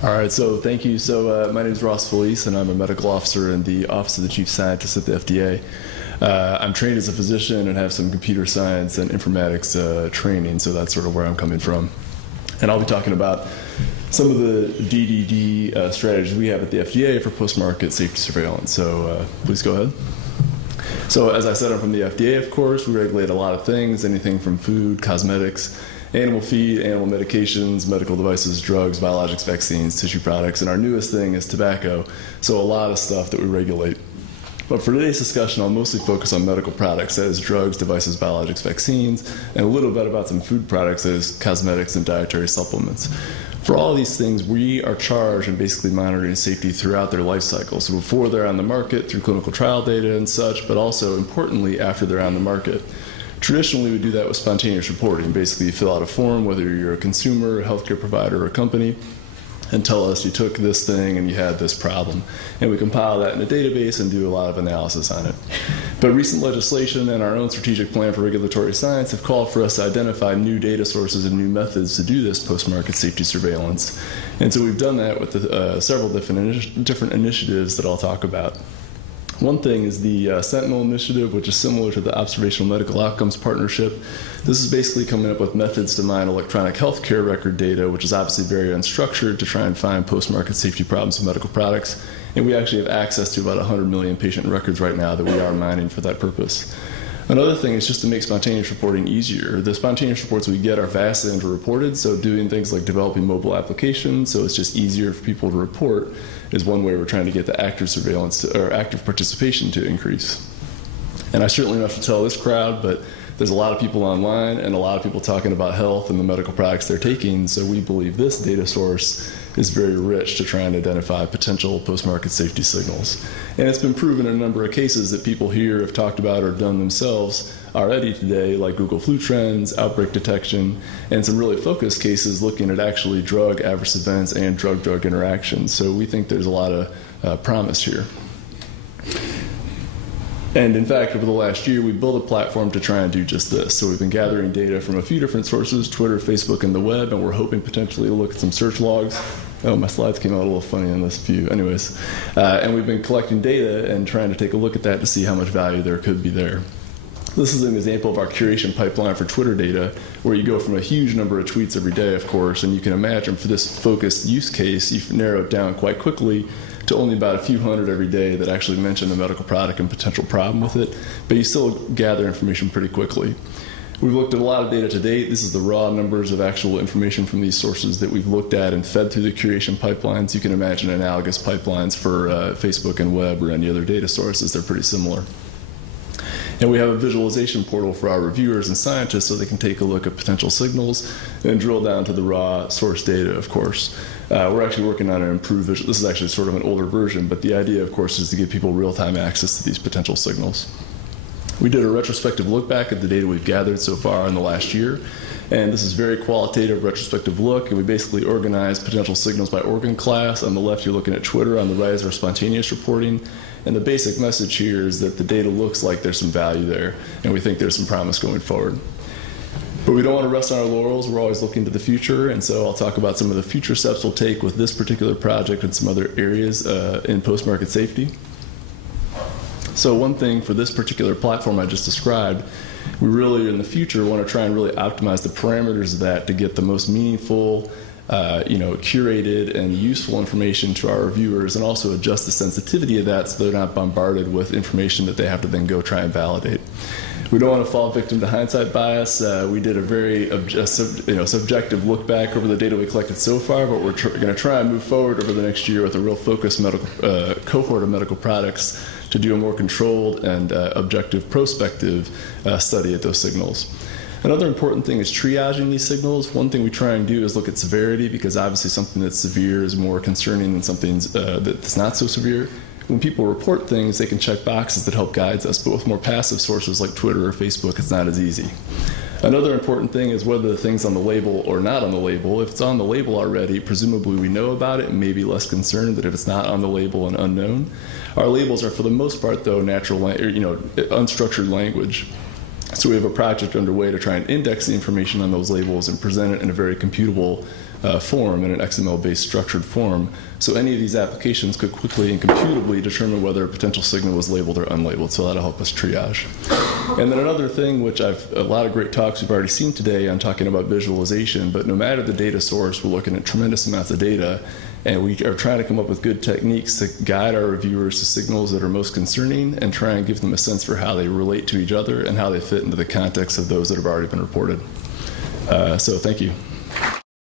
All right, so thank you. So my name is Ross Felice, and I'm a medical officer in the Office of the Chief Scientist at the FDA. I'm trained as a physician and have some computer science and informatics training, so that's sort of where I'm coming from. And I'll be talking about some of the DDD strategies we have at the FDA for post-market safety surveillance. So please go ahead. So as I said, I'm from the FDA, of course. We regulate a lot of things, anything from food, cosmetics, animal feed, animal medications, medical devices, drugs, biologics, vaccines, tissue products, and our newest thing is tobacco. So a lot of stuff that we regulate. But for today's discussion, I'll mostly focus on medical products, that is drugs, devices, biologics, vaccines, and a little bit about some food products, that is cosmetics and dietary supplements. For all of these things, we are charged in basically monitoring safety throughout their life cycle. So before they're on the market, through clinical trial data and such, but also importantly after they're on the market. Traditionally, we do that with spontaneous reporting. Basically, you fill out a form, whether you're a consumer, a healthcare provider, or a company, and tell us you took this thing and you had this problem. And we compile that in a database and do a lot of analysis on it. But recent legislation and our own strategic plan for regulatory science have called for us to identify new data sources and new methods to do this post-market safety surveillance. And so we've done that with several different initiatives that I'll talk about. One thing is the Sentinel Initiative, which is similar to the Observational Medical Outcomes Partnership. This is basically coming up with methods to mine electronic health care record data, which is obviously very unstructured, to try and find post-market safety problems with medical products. And we actually have access to about 100 million patient records right now that we are mining for that purpose. Another thing is just to make spontaneous reporting easier. The spontaneous reports we get are vastly underreported, so doing things like developing mobile applications so it's just easier for people to report is one way we're trying to get the active surveillance or active participation to increase. And I certainly don't have to tell this crowd, but there's a lot of people online and a lot of people talking about health and the medical products they're taking, so we believe this data source is very rich to try and identify potential post-market safety signals. And it's been proven in a number of cases that people here have talked about or done themselves already today, like Google Flu Trends, outbreak detection, and some really focused cases looking at actually drug adverse events and drug-drug interactions. So we think there's a lot of promise here. And in fact, over the last year, we built a platform to try and do just this. So we've been gathering data from a few different sources, Twitter, Facebook, and the web, and we're hoping potentially to look at some search logs. Oh, my slides came out a little funny on this view. Anyways, and we've been collecting data and trying to take a look at that to see how much value there could be there. This is an example of our curation pipeline for Twitter data, where you go from a huge number of tweets every day, of course, and you can imagine for this focused use case, you've narrowed down quite quickly to only about a few hundred every day that actually mention the medical product and potential problem with it, but you still gather information pretty quickly. We've looked at a lot of data to date. This is the raw numbers of actual information from these sources that we've looked at and fed through the curation pipelines. You can imagine analogous pipelines for Facebook and web or any other data sources. They're pretty similar. And we have a visualization portal for our reviewers and scientists so they can take a look at potential signals and drill down to the raw source data, of course. We're actually working on an improved visual. This is actually sort of an older version, but the idea, of course, is to give people real-time access to these potential signals. We did a retrospective look back at the data we've gathered so far in the last year, and this is very qualitative retrospective look, and we basically organized potential signals by organ class. On the left, you're looking at Twitter. On the right is our spontaneous reporting. And the basic message here is that the data looks like there's some value there, and we think there's some promise going forward. But we don't want to rest on our laurels. We're always looking to the future, and so I'll talk about some of the future steps we'll take with this particular project and some other areas in post-market safety. So one thing for this particular platform I just described, we really in the future want to try and really optimize the parameters of that to get the most meaningful, curated and useful information to our reviewers, and also adjust the sensitivity of that so they're not bombarded with information that they have to then go try and validate. We don't want to fall victim to hindsight bias. We did a very subjective look back over the data we collected so far, but we're going to try and move forward over the next year with a real focused cohort of medical products to do a more controlled and objective prospective study at those signals. Another important thing is triaging these signals. One thing we try and do is look at severity, because obviously something that's severe is more concerning than something that's not so severe. When people report things, they can check boxes that help guide us, but with more passive sources like Twitter or Facebook, it's not as easy. Another important thing is whether the thing's on the label or not on the label. If it's on the label already, presumably we know about it and may be less concerned than if it's not on the label and unknown. Our labels are, for the most part, though, unstructured language. So we have a project underway to try and index the information on those labels and present it in a very computable form, in an XML-based structured form. So any of these applications could quickly and computably determine whether a potential signal was labeled or unlabeled. So that'll help us triage. And then another thing, which a lot of great talks we've already seen today on talking about visualization, but no matter the data source, we're looking at tremendous amounts of data, and we are trying to come up with good techniques to guide our reviewers to signals that are most concerning and try and give them a sense for how they relate to each other and how they fit into the context of those that have already been reported. So thank you.